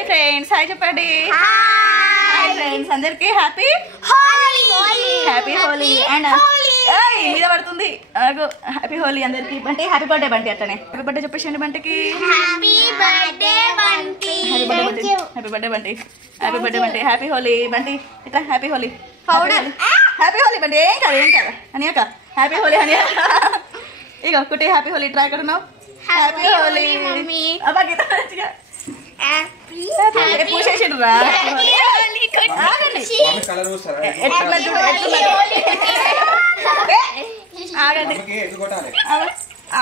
Hi friends, hi చెప్పండి. Hi friends, అందరికి happy happy Holi. And మీద పడుతుంది హ్యాపీ హోలీ అందరికి. Bunty happy birthday. బంటి అట్లనే హ్యాపీ బర్త్డే చెప్పేసండి బంటికి. Happy birthday Bunty. Happy birthday Bunty. Happy birthday Bunty. Happy Holi Bunty. ఇట్లా హ్యాపీ హోలీ. హ్యాపీ హోలీ బంటి. ఏం కాదు ఏం కాదు అని అక్క. హ్యాపీ హోలీ అని అక్క. ఇక ఒకటి హ్యాపీ హోలీ. ట్రై ఎక్కడ ఉన్నావు? హ్యాపీ హోలీ అబ్బా గీత మంచిగా పూసేసిండు రా.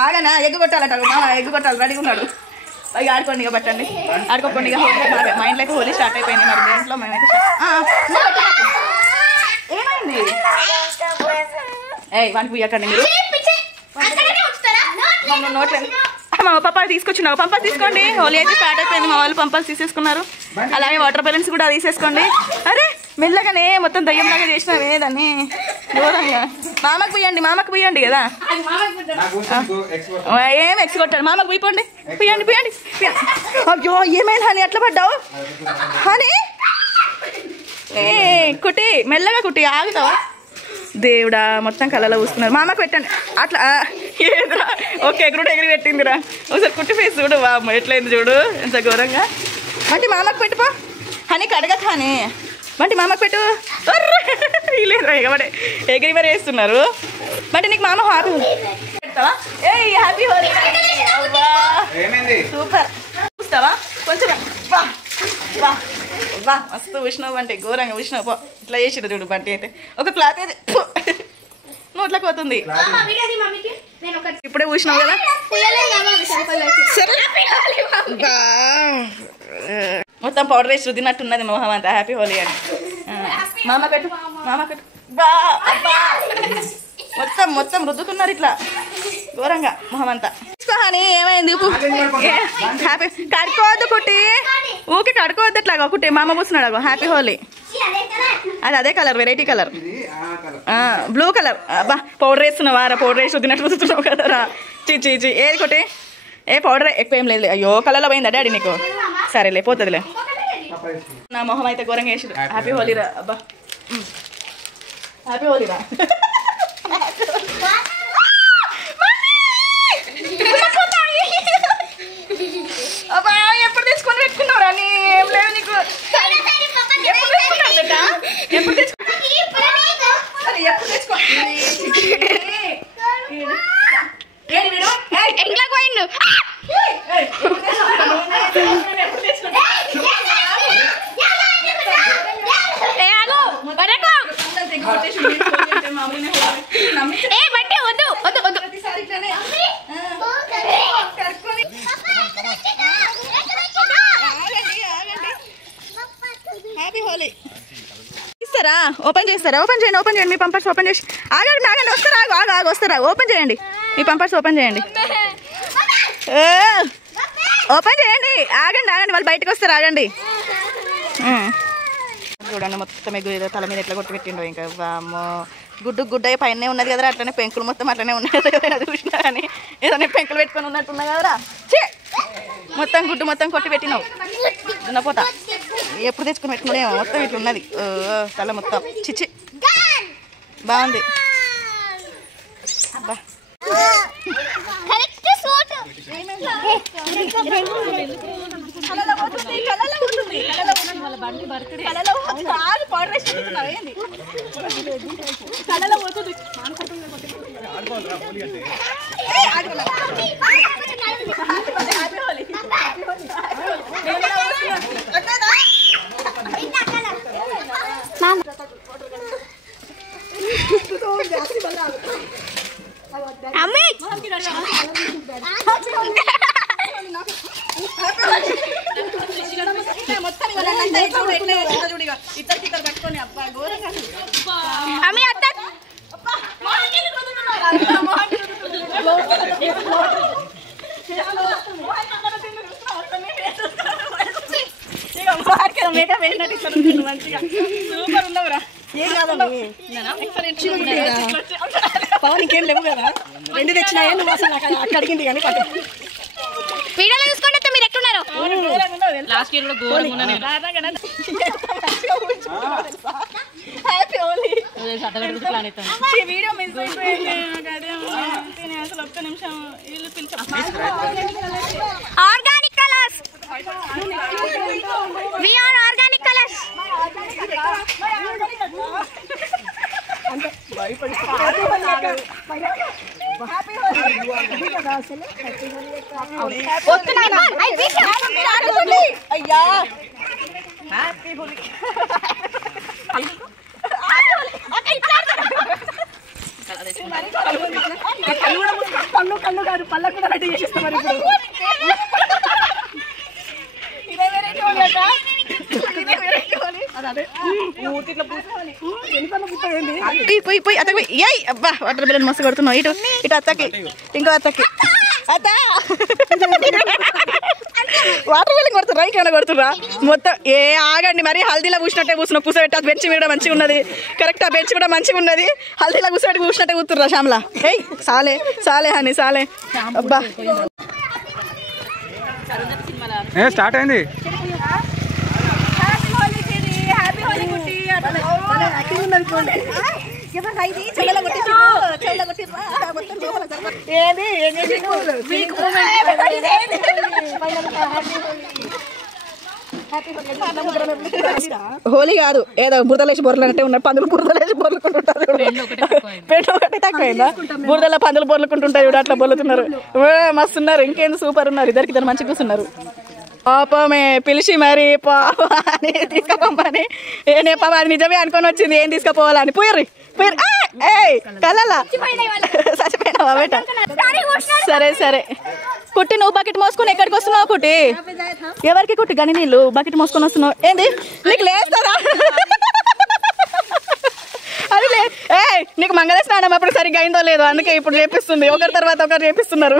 ఆగనా ఎగ్గు కొట్టాలట మామ. ఎగ్గు కొట్టాలి. రెడీగా ఉన్నాడు. ఇక ఆడుకోండి. ఇక పట్టండి ఆడుకోకండి. ఇక హోలీ మా ఇంట్లోకి హోలీ స్టార్ట్ అయిపోయింది. మరి దేంట్లో మేమైతే ఏమైంది? వానికి పోయకండి మీరు. నోట్లేదు మా పంపాలు తీసుకొచ్చినావు. పంపాలు తీసుకోండి. హోలీ అయితే స్టార్ట్ అయిపోయింది. మా వాళ్ళు పంపాలు తీసేసుకున్నారు. అలాగే వాటర్ బెలూన్స్ కూడా తీసేసుకోండి. అరే మెల్లగానే మొత్తం దయ్యంలాగా చేసినావే దాన్ని. దూరంగా మామకు పోయండి. మామకు పోయండి కదా. ఏం ఎక్స్ కొట్టాడు. మామకు పోయిపోండి. పోయండి పోయండి. అయ్యో ఏమైంది హనీ అట్లా పడ్డావు హనీ? ఏ కుట్టి మెల్లగా కుట్టి ఆగుతావా? దేవుడా మొత్తం కళ్ళలో పూసుకున్నారు. మామకు పెట్టండి అట్లా. ఏదిరా ఓకే ఎగురుడు ఎగిరి పెట్టిందిరా. ఒకసారి కుట్టి ఫేస్ చూడు. వామ్మ ఎట్లయింది చూడు ఎంత ఘోరంగా. వంటి మామకు పెట్టుపో. Honey కడగక honey. వంటి మామకు పెట్టు. లేదురా ఇకబడే ఎగిరి మరి వేస్తున్నారు. బట్ నీకు మామ హ్యాపీ పెడతావా? ఏ హ్యాపీ హోలీ. సూపర్. చూస్తావా కొంచెం? వా వా వా మస్తు విష్ణు బంటి. ఘోరంగా విష్ణు పో. ఇట్లా చేసిరు చూడు బంటి అయితే. ఒక క్లాత్ అయితే నోట్లోకి పోతుంది. ఇప్పుడే చూసినావు కదా. మొత్తం పౌడర్ వేసి రుద్దినట్టున్నది మొహం అంతా. హ్యాపీ హోలీ అని. మామ పెట్టు. మామ పెట్టు. బా మొత్తం మొత్తం రుద్దుతున్నారు ఇట్లా ఘోరంగా మొహం అంతా. అని ఏమైంది? హ్యాపీ కడుకోవద్దు కుట్టి. ఊకే కడుకోవద్దు అట్లా కుట్టి. మామ పూస్తున్నాడు. హ్యాపీ హోలీ. అది అదే colour variety colour blue colour. అబ్బా పౌడర్ వేస్తున్నావా రా? పౌడర్ వేసి రుద్దినట్టు రుద్దుతున్నావు కదరా. చీ ఏది కుట్టి? ఏ పౌడర్ ఎక్కువ ఏం లేదు. అయ్యో కలర్లో పోయిందా డాడీ నీకు? సరేలే పోతుందిలే. నా మొహం అయితే ఘోరంగా వేసి. హ్యాపీ హోలీ రా. అబ్బా హ్యాపీ హోలీ రా. అబ్బా ఎప్పుడు తీసుకొని పెట్టుకున్నావు రా? ఏం లేదు నీకు. ఎప్పుడు తెచ్చుకో ఎంట్లోకి పోయిండు. హ్యాపీ హోలీ ఇస్తారా? ఓపెన్ చేస్తారా? ఓపెన్ చేయండి. ఓపెన్ చేయండి. మీ పంపర్స్ ఓపెన్ చేసి ఆగండి. ఆగండి వస్తారా? వస్తారా? ఓపెన్ చేయండి. మీ పంపర్స్ ఓపెన్ చేయండి. ఓపెన్ చేయండి. ఆగండి వాళ్ళు బయటకు వస్తారు. ఆగండి. చూడండి మొత్తం ఎగ్గు ఏదో తల మీద ఎట్లా కొట్టి పెట్టిండో. ఇంకా వామ్మో గుడ్డ పైన ఉన్నది కదరా. అట్లనే పెంకులు మొత్తం అట్లనే ఉన్నాయి కదా. చూసినా కానీ ఏదైనా పెంకులు పెట్టుకొని ఉన్నట్టున్నాయి కదరా. మొత్తం గుడ్డు మొత్తం కొట్టి పెట్టినావు. దున్నపోతా ఎప్పుడు తెచ్చుకుని పెట్టుకునేమో. మొత్తం ఇట్లా ఉన్నది తల మొత్తం. చిచ్చి బాగుంది. అబ్బా ఇద్దరు పట్టుకొని అబ్బా ఘోరంగా మేకప్ వేసినట్టు మంచిగా సూపర్ ఉన్నావురా. ఏం కాదండి పవన్ ఇంకేం లేవు కదా. 2 తెచ్చినాయే నువ్వు అసలు అక్కడ అడిగింది కానీ పట్టు. వీడియోలో చూసుకోండి మీరు ఎట్టున్నారు. లాస్ట్ ఇయర్ కూడా ఘోరంగా ఉన్నాను హ్యాపీ హోలీ ప్లాన్ అవుతాను ఈ వీడియో మిస్ అయిపోయింది అసలు ఒక్క నిమిషం వీళ్ళు organic colours we are organic colours అయ్యా హ్యాపీ హోలీ కళ్ళు కాదు పళ్ళకు కూడా రెడీ చేసేస్తాం మరి పోయి అత్తకి ఏయ్ అబ్బా వాటర్ బిల్లన్ మస్తు కొడుతున్నావు ఇటు ఇటు అత్తకి ఇంకో అత్తకి అత్త వాటర్ బిల్లింగ్ కొడుతురా ఇంకేమైనా కొడుతురా మొత్తం ఏ ఆగండి మరి హల్దీలో పూసినట్టే పూసిన కూర్చోబెట్టి అది బెంచ్ కూడా మంచిగా ఉన్నది కరెక్ట్ ఆ బెంచ్ కూడా మంచిగా ఉన్నది హల్దీలో కూర్చోబెట్టి పూసినట్టే కూతుర్రా శ్యామలా ఏయ్ సాలే సాలే అని సాలే అబ్బా స్టార్ట్ అయింది హోలీ కాదు ఏదో బురదలేసి బొర్రలంటే ఉన్నారు పందులు బురదలేసి బొర్లుకుంటుంటారు పెండు ఒకటి తక్కువైందా బురదలో పందులు బొర్లుకుంటుంటారు ఇప్పుడు అట్లా బొర్లుతున్నారు మస్తు ఉన్నారు ఇంకేంది సూపర్ ఉన్నారు ఇద్దరు మంచిగా కూర్చున్నారు పాపమే పిలిచి మరి పాపని తీసుకపోమని ఏ పాప అది నిజమే అనుకొని వచ్చింది ఏం తీసుకుపోవాలని పోయర్రి పోయరు కలలా చచ్చిపోయినావా బేట సరే సరే కుట్టి నువ్వు బకెట్ మోసుకొని ఎక్కడికి వస్తున్నావు కుట్టి ఎవరికి కుట్టి గని నీళ్ళు బకెట్ మోసుకొని వస్తున్నావు ఏంది నీకు లేస్తారా అది లే నీకు మంగళ స్నానం అప్పుడు సరిగ్గా అయిందో లేదో అందుకే ఇప్పుడు చేపిస్తుంది ఒకరి తర్వాత ఒకరు చేపిస్తున్నారు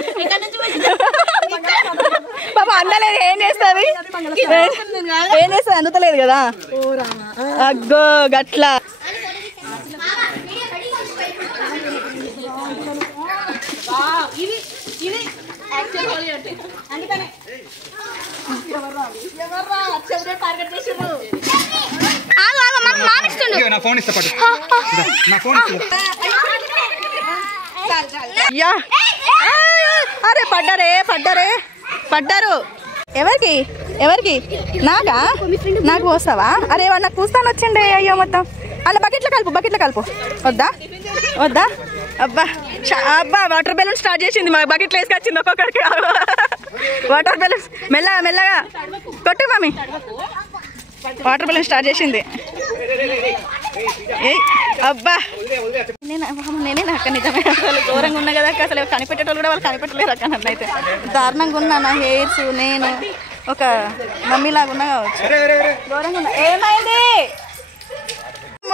పాప అందలేదు ఏం చేస్తుంది అందుతలేదు కదా అగ్గో గట్లా అరే పడ్డారు ఎవరికి ఎవరికి నాకా నాకు పోస్తావా అరే నాకు కూస్తాను వచ్చిండే అయ్యో మొత్తం అలా బకెట్లో కలుపు వద్దా వద్దా అబ్బా అబ్బా వాటర్ బెలూన్ స్టార్ట్ చేసింది మా బకెట్లో వేసుకొచ్చింది ఒక్కొక్కరికి వాటర్ బెలూన్స్ మెల్లగా కొట్టు మమ్మీ వాటర్ బెలూన్ స్టార్ట్ చేసింది అబ్బా నేనే అక్క నిజమే అసలు ఘోరంగా ఉన్నా కదా అక్క అసలు కనిపెట్టేటోళ్ళు కూడా వాళ్ళు కనిపెట్టలేరు అక్క నన్ను అయితే దారుణంగా ఉన్నా నా హెయిర్స్ నేను ఒక మమ్మీ లాగా ఉన్నా కావచ్చు ఘోరంగా ఉన్నా ఏమైంది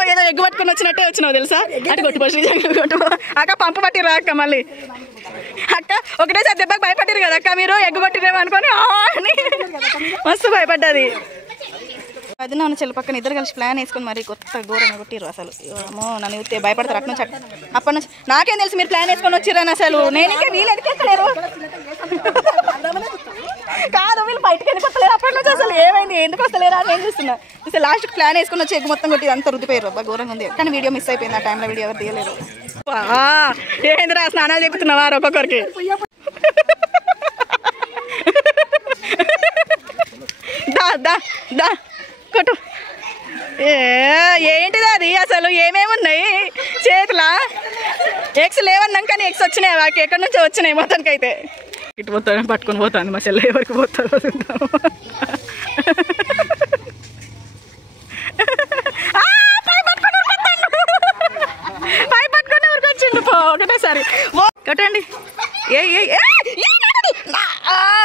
ఏదో ఎగ్గు పట్టుకొని వచ్చినట్టే వచ్చినావు తెలుసా అటు కొట్టు అక్క పంపు పట్టిరా అక్క మళ్ళీ అక్క ఒకటేసారి దెబ్బకి భయపట్టిరు కదా అక్క మీరు ఎగ్గు పట్టిరేమో అనుకొని మస్తు భయపడ్డది అది నన్ను చెల్లి పక్కన ఇద్దరు కలిసి ప్లాన్ వేసుకొని మరి కొత్త ఘోరంగా కొట్టిరు అసలు అమ్మో నన్ను చూస్తే భయపడతారు అటు నుంచి అప్పటి నుంచి నాకేం తెలుసు మీరు ప్లాన్ వేసుకొని వచ్చిరని అసలు నేను ఇంకా వీళ్ళు ఎదికేస్తలేరు కాదు వీళ్ళు బయటకు వెళ్ళిపోతలేరు అప్పటి నుంచి అసలు ఏమైంది ఎందుకు వస్తలేరా అని నేను చూస్తున్నా అసలు లాస్ట్ ప్లాన్ వేసుకొని వచ్చి ఎగ్గు మొత్తం కొట్టి అంతా రుద్దిపోయారు అబ్బా ఘోరంగా ఉంది కానీ వీడియో మిస్ అయిపోయింది ఆ టైంలో వీడియో ఎవరు తీయలేదు ఏందిరా స్నానాలు చెప్తున్నావా ఒక్కొక్కరికి దా కొట్టు ఏంటిది అది అసలు ఏమేమి ఉన్నాయి చేతులా ఎగ్స్ లేవన్నాం కానీ ఎగ్స్ వచ్చినాయి వాకి ఎక్కడి నుంచి వచ్చినాయి మొత్తానికి అయితే ఇటు పోతాను పట్టుకొని పోతాను మా చెల్లె ఎవరికి పోతారో పై పట్టుకొని ఊరికి వచ్చిండు ఒకటేసారి కొట్టండి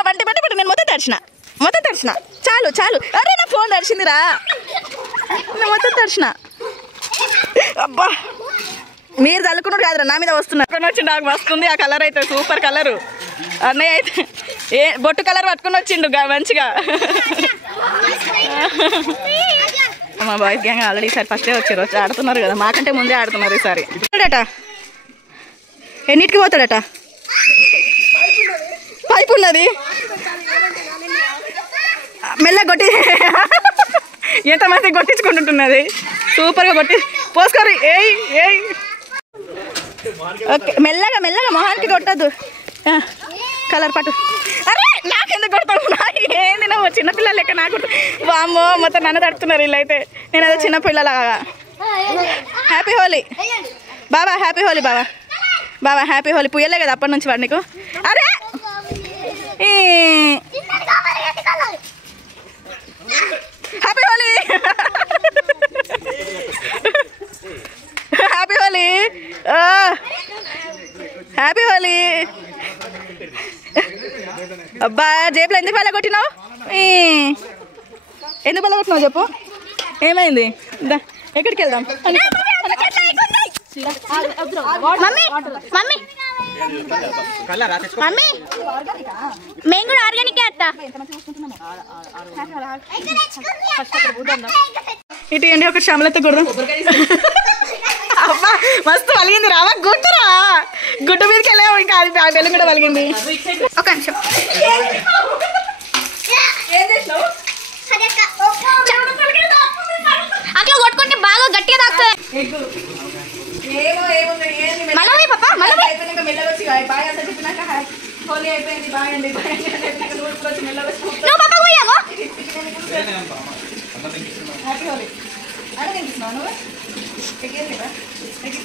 బంటి నేను మొత్తం తడిచిన చాలు అరే నా ఫోన్ తడిచిందిరా నేను మొత్తం తడిచిన అబ్బా మీరు చల్లుకున్నారు కాదురా నా మీద వస్తున్నారు వచ్చి నాకు వస్తుంది ఆ కలర్ అయితే సూపర్ కలరు అన్నయ్య అయితే బొట్టు కలర్ పట్టుకుని వచ్చిండు మంచిగా మా బాయ్స్ గ్యాంగ్ ఆల్రెడీ ఈసారి ఫస్టే వచ్చారు వచ్చి ఆడుతున్నారు కదా మాకంటే ముందే ఆడుతున్నారు ఈసారి ఎన్నిటికి పోతాడట పైపు ఉన్నది మెల్ల కొట్టి ఎంతమంది కొట్టించుకుంటుంటున్నది సూపర్గా కొట్టి పోసుకోరు ఏయ్ ఏయ్ ఓకే మెల్లగా మెల్లగా మొహానికి కొట్టద్దు కలర్ పట్టు అరే నాకెందుకు కొడతాను ఏంది నువ్వు చిన్నపిల్లలు లెక్క నాకు వామ్మో మొత్తం నన్ను తడుతున్నారు వీళ్ళైతే నేను అదే చిన్నపిల్లలాగా హ్యాపీ హోలీ బాబా హ్యాపీ హోలీ బాబా బాబా హ్యాపీ హోలీ పుయ్యలే కదా అప్పటి నుంచి వాడు నీకు అరే happy Holi happy Holi happy Holi అబ్బా జేబులో ఎందుకు పళ్ళ కొట్టినావు ఎందుకు పళ్ళ కొట్టినావు చెప్పు ఏమైంది ఎక్కడికి వెళ్దాం మమ్మీ మమ్మీ మమ్మీ మేము కూడా ఆర్గానిక్ అత్త ఇటు ఏంటి ఒక శ్యామలతో కొడదాం అబ్బా మస్తు వలిగింది రావా గుట్టురా గుట్టు మీదకి వెళ్ళాము ఇంకా అది బెల్లం కూడా వలిగింది ఒక నిమిషం అట్లా కొట్టుకుంటే బాగా గట్టిగా తాకుతుంది మళ్ళీ పాప మళ్ళీ నువ్వు పాప పోయావో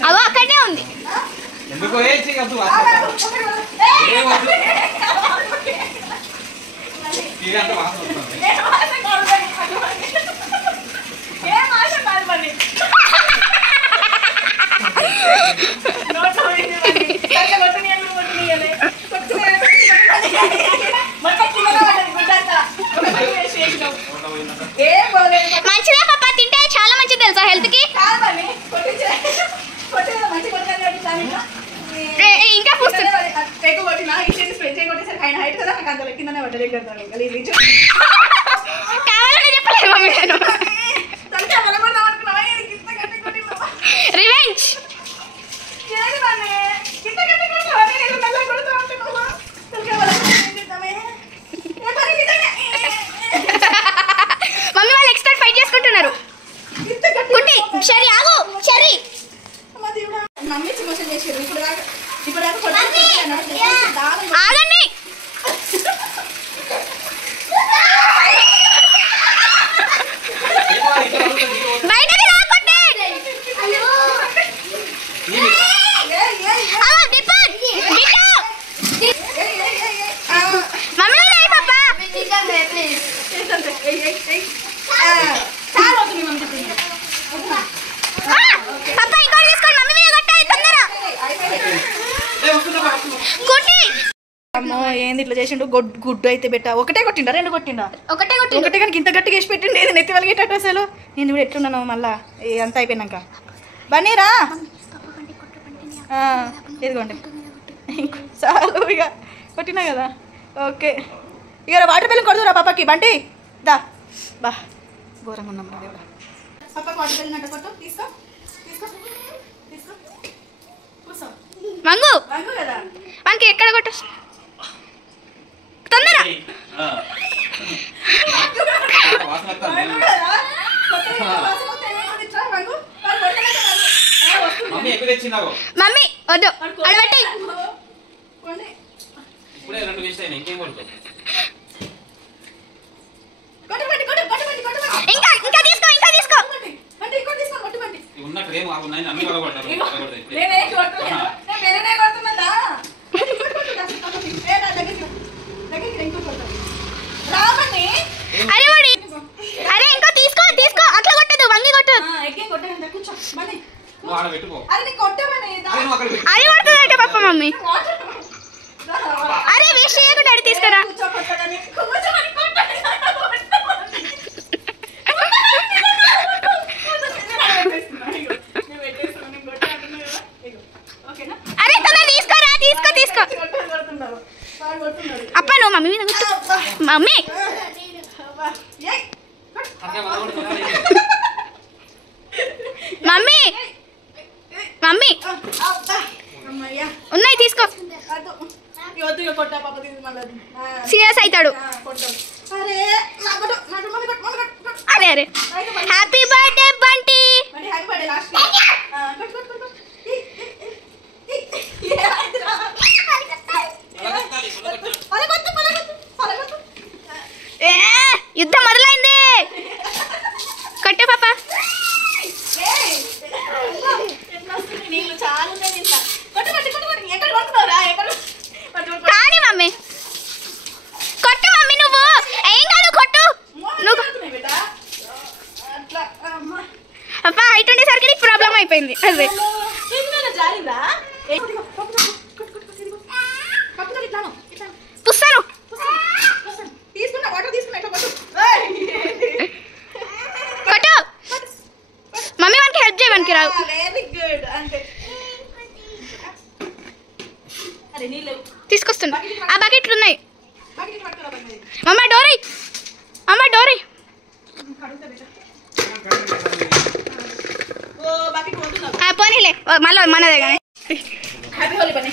అవో అక్కడనే ఉంది మంచిదే పాప తింటే చాలా మంచిది తెలుసా హెల్త్ కి ఇంకా కావాలని చెప్పలేదు మమ్మీ నేను రివెంజ్ మమ్మీ వాళ్ళు ఎక్స్ట్రా ఫైట్ చేసుకుంటున్నారు కుట్టి షరి ఆగు షరి ఆగండి బయటకి రాకొట్టే మమ్మీ పాపా పాపా ఇంకోటి తీసుకోండి మమ్మీ మీద కొట్టాలి తొందర కుట్టి అమ్మో ఏంది ఇట్లా చేసిండు గుడ్డు అయితే పెట్టా ఒకటే కొట్టిండా రెండు కొట్టిండా ఒకటే కొట్టి ఒకటే కానీ ఇంత గట్టిగా వేసి పెట్టిండి ఏది నెత్తి వలిగేటట్టు అసలు నేను కూడా ఎట్లున్నాను మళ్ళా అంతా అయిపోయినాక బన్నీరా ఇదిగోండి చాలు ఇక కొట్టినా కదా ఓకే ఇక వాటర్ బిల్లు కొడుతురా పాపకి బంటి దా బా ఘోరంగా ఉన్నాం రా దేవుడా పాపకి వాటర్ బిల్లు నట్ట కొట్టు తీసుకో తీసుకో తీసుకో కూర్చో మంగు మంగు కదా మనకి ఎక్కడ కొట్టు తొందర మమ్మీ వద్దు అడబెట్టి ఇంకా ఇంకా తీసుకో ఇంకా తీసుకో అరే వాడి అరే ఇంకో తీసుకో తీసుకో అట్లా కొట్టదు వంగి కొట్టదు అరే కొడుతుందంటే పాప మమ్మీ అరే వేస్ట్ చేయకుండా అడి తీసుకురా అరే తొందర తీసుకోరా తీసుకో తీసుకో అప్ప నువ్వు మమ్మీ మీద మమ్మీ మమ్మీ మమ్మీ ఉన్నాయి తీసుకో సీరియస్ అవుతాడు అరే అరే హ్యాపీ బర్త్డే బంటి మరి హ్యాపీ బర్త్డే లాస్ట్ యుద్ధం మొదలైంది కొట్టే పాప నీళ్ళు చాలా ఉన్నాయి దీంట్లో. కొట్టు కొట్టు కొట్టు కొట్టు. ఎక్కడ కొడుతున్నావురా? ఎక్కడ కొట్టు కొట్టు. కానీ మమ్మీ కొట్టు మమ్మీ నువ్వు ఏం కాదు కొట్టు నువ్వు కొడుతున్నాయి బిడ్డ. అట్లా అమ్మా. పాప హైట్ ఉండేసరికి నీకు ప్రాబ్లం అయిపోయింది అదే ఏమైనా జారిందా? ఏ, కొట్టు, కొట్టు, కొట్టు, కొట్టు, కొట్టు, కొట్టు. పట్టుకొని ఇట్లాను, ఇట్లాను. పుస్తాను తీసుకున్నా వాటర్ తీసుకున్నా ఇట్లా కొట్టు. ఏయ్. కొట్టు మమ్మీ మనకి హెల్ప్ చేయడానికి రావు వెరీ గుడ్ అంటే అరే నీళ్ళు తీసుకొస్తున్నా ఆ బకెట్లు ఉన్నాయి బకెట్ పట్టుకురా బండి. అమ్మ డోరీ అమ్మ డోరీ కడుగుతా బిడ్డ. ఓ బకెట్ వద్దున్నా. పోనీలే మళ్ళీ మనదే కానీ హ్యాపీ హోలీ బన్నీ.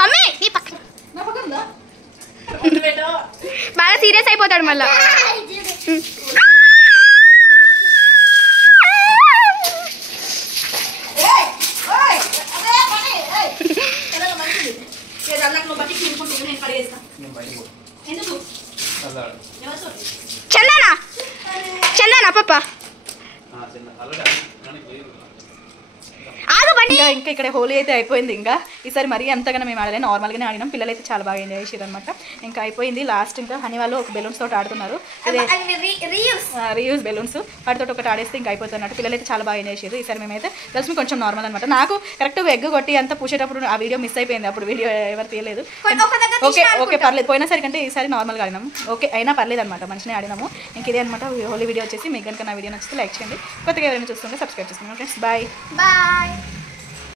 మమ్మీ నీ పక్క నా పక్కన ఉందా? ఉంది బిడ్డ. బాగా సీరియస్ అయిపోతాడు మళ్ళా ఏయ్, ఓయ్, అదే పని, ఏయ్. చాలా మంచిది. ఏ దాంట్లో నువ్వు బకెట్ తీసుకుంటే నేను పడేస్తా. ఎందుకు? ఎవరు? చందనా చందనా పాప ఆగు బండి ఇంకా ఇక్కడ హోలీ అయితే అయిపోయింది. ఇంకా ఈసారి మరీ అంతగానే మేము ఆడలే, నార్మల్గానే ఆడినాం. పిల్లలు అయితే చాలా బాగా ఎంజాయ్ చేసారు అనమాట. ఇంకా అయిపోయింది. లాస్ట్ ఇంకా హనీ వాళ్ళు ఒక బెలూన్స్ తోటి ఆడుతున్నారు. ఇదే రీయూస్ బెలూన్స్ వాటితో ఒకటి ఆడేస్తే ఇంకా అయిపోతుంది అన్నట్టు. పిల్లలు అయితే చాలా బాగా ఎంజాయ్ చేశారు. ఈసారి మేమైతే గర్ల్స్ కొంచెం నార్మల్ అనమాట. నాకు కరెక్ట్గా ఎగ్ కొట్టి అంతా పూసేటప్పుడు ఆ వీడియో మిస్ అయిపోయింది. అప్పుడు వీడియో ఎవరు తీయలేదు. ఓకే ఓకే పర్లేదు. పోయినసారి కంటే ఈసారి నార్మల్గా ఆడినాము. ఓకే అయినా పర్లేదు అనమాట, మంచిగా ఆడినాము. ఇంక ఇదే అనమాట హోలీ వీడియో వచ్చేసి. మీకు కనుక నా వీడియో నచ్చితే లైక్ చేయండి. కొత్తగా ఎవరైనా చూస్తుంటే సబ్స్క్రైబ్ చేసుకోండి ఫ్రెండ్స్. Bye bye